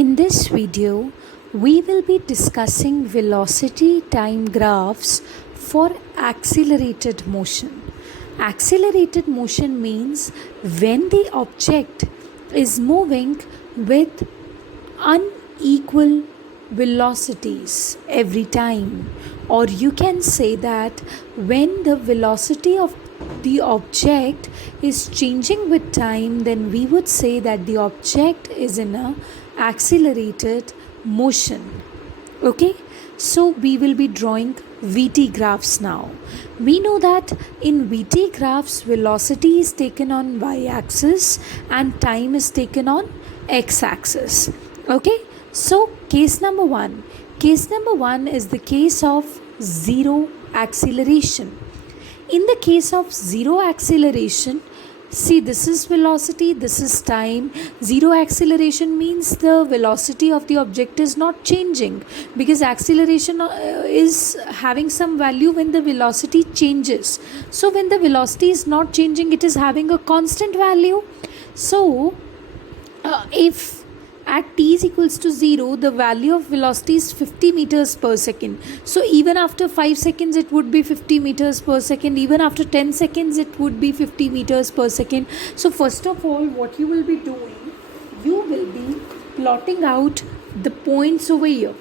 In this video, we will be discussing velocity time graphs for accelerated motion. Accelerated motion means when the object is moving with unequal velocities every time, or you can say that when the velocity of the object is changing with time, then we would say that the object is in a accelerated motion. Okay, so we will be drawing VT graphs now. We know that in VT graphs, velocity is taken on y-axis and time is taken on x-axis. Okay, so case number one is the case of zero acceleration. In the case of zero acceleration, see, this is velocity, this is time. Zero acceleration means the velocity of the object is not changing, because acceleration is having some value when the velocity changes. So when the velocity is not changing, it is having a constant value. So if at t is equals to 0, the value of velocity is 50 meters per second. So even after 5 seconds, it would be 50 meters per second. Even after 10 seconds, it would be 50 meters per second. So first of all, what you will be doing, you will be plotting out the points over here.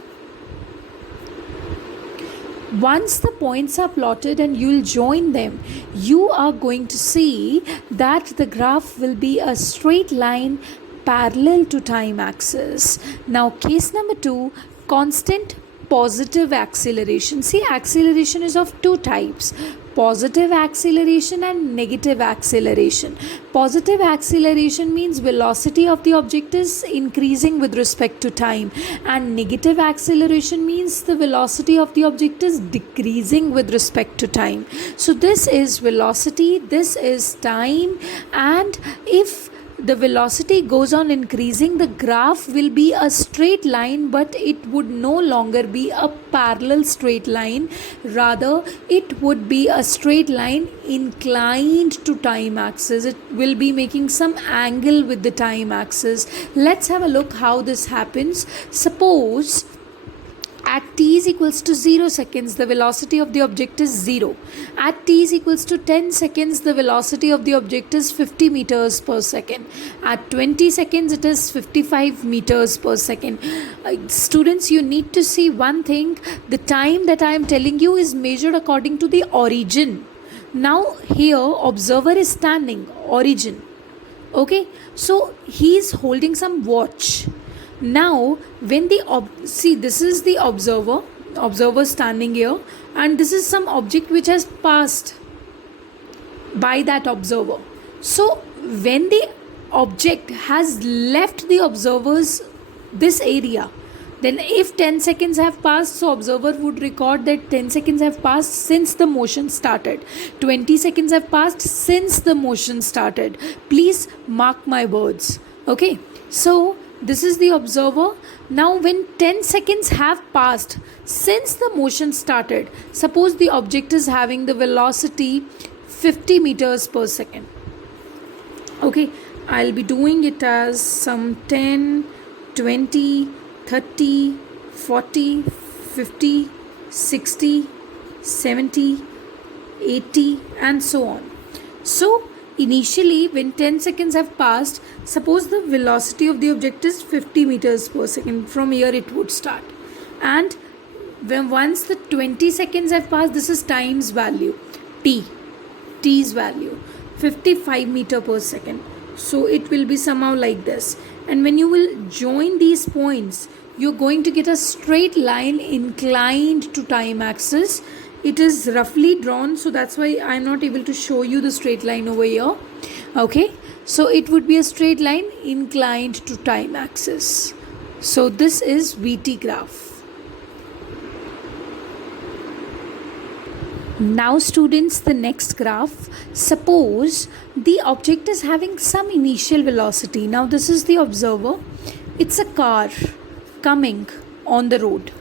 Once the points are plotted and you'll join them, you are going to see that the graph will be a straight line parallel to time axis. Now case number 2, constant positive acceleration. See, acceleration is of two types: positive acceleration and negative acceleration. Positive acceleration means velocity of the object is increasing with respect to time, and negative acceleration means the velocity of the object is decreasing with respect to time. So this is velocity, this is time, and if the velocity goes on increasing, the graph will be a straight line, but it would no longer be a parallel straight line. Rather, it would be a straight line inclined to time axis. It will be making some angle with the time axis. Let's have a look how this happens. Suppose at t is equals to 0 seconds, the velocity of the object is 0. At t is equals to 10 seconds, the velocity of the object is 50 meters per second. At 20 seconds, it is 55 meters per second. Students, you need to see one thing. The time that I am telling you is measured according to the origin. Now here, observer is standing, origin. Okay, so he is holding some watch. Now when the see, this is the observer standing here, and this is some object which has passed by that observer. So when the object has left the observer's this area, then if 10 seconds have passed, so observer would record that 10 seconds have passed since the motion started. 20 seconds have passed since the motion started. Please mark my words. Okay, so this is the observer. Now when 10 seconds have passed since the motion started, suppose the object is having the velocity 50 meters per second. Okay, I'll be doing it as some 10, 20, 30, 40, 50, 60, 70, 80 and so on. So initially, when 10 seconds have passed, suppose the velocity of the object is 50 meters per second. From here it would start. And when once the 20 seconds have passed, this is time's value, t's value, 55 meter per second. So it will be somehow like this. And when you will join these points, you're going to get a straight line inclined to time axis. It is roughly drawn, so that's why I'm not able to show you the straight line over here. Okay, so it would be a straight line inclined to time axis. So this is VT graph. Now students, the next graph. Suppose the object is having some initial velocity. Now this is the observer. It's a car coming on the road.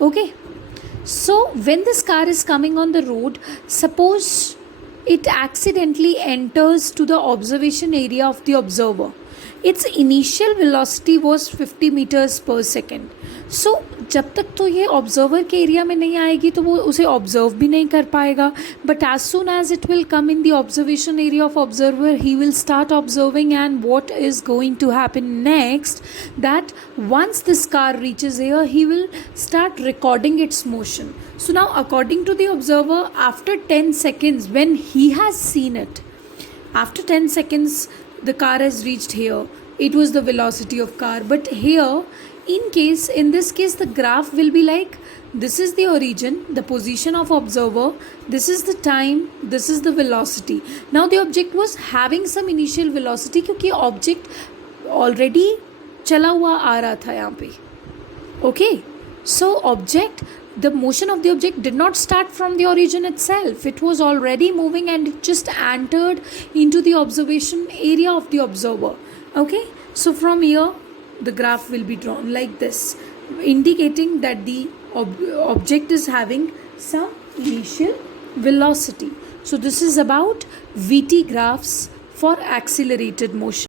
Okay. So when this car is coming on the road, suppose it accidentally enters to the observation area of the observer. its initial velocity was 50 meters per second. So जब तक तो ये observer के area में नहीं आएगी तो वो उसे ऑब्जर्व भी नहीं कर पाएगा, but as soon as it will come in the observation area of observer, he will start observing, and what is going to happen next, that once this car reaches here, he will start recording its motion. So now according to the observer, after 10 seconds when he has seen it, after 10 seconds the car has reached here, it was the velocity of car. But here in this case the graph will be like, this is the origin, the position of observer, this is the time, this is the velocity. Now the object was having some initial velocity क्योंकि object already चला हुआ आ रहा था यहाँ पे. Okay, so the motion of the object did not start from the origin itself. It was already moving and it just entered into the observation area of the observer. Okay, so from here the graph will be drawn like this, indicating that the object is having some initial velocity. So this is about VT graphs for accelerated motion.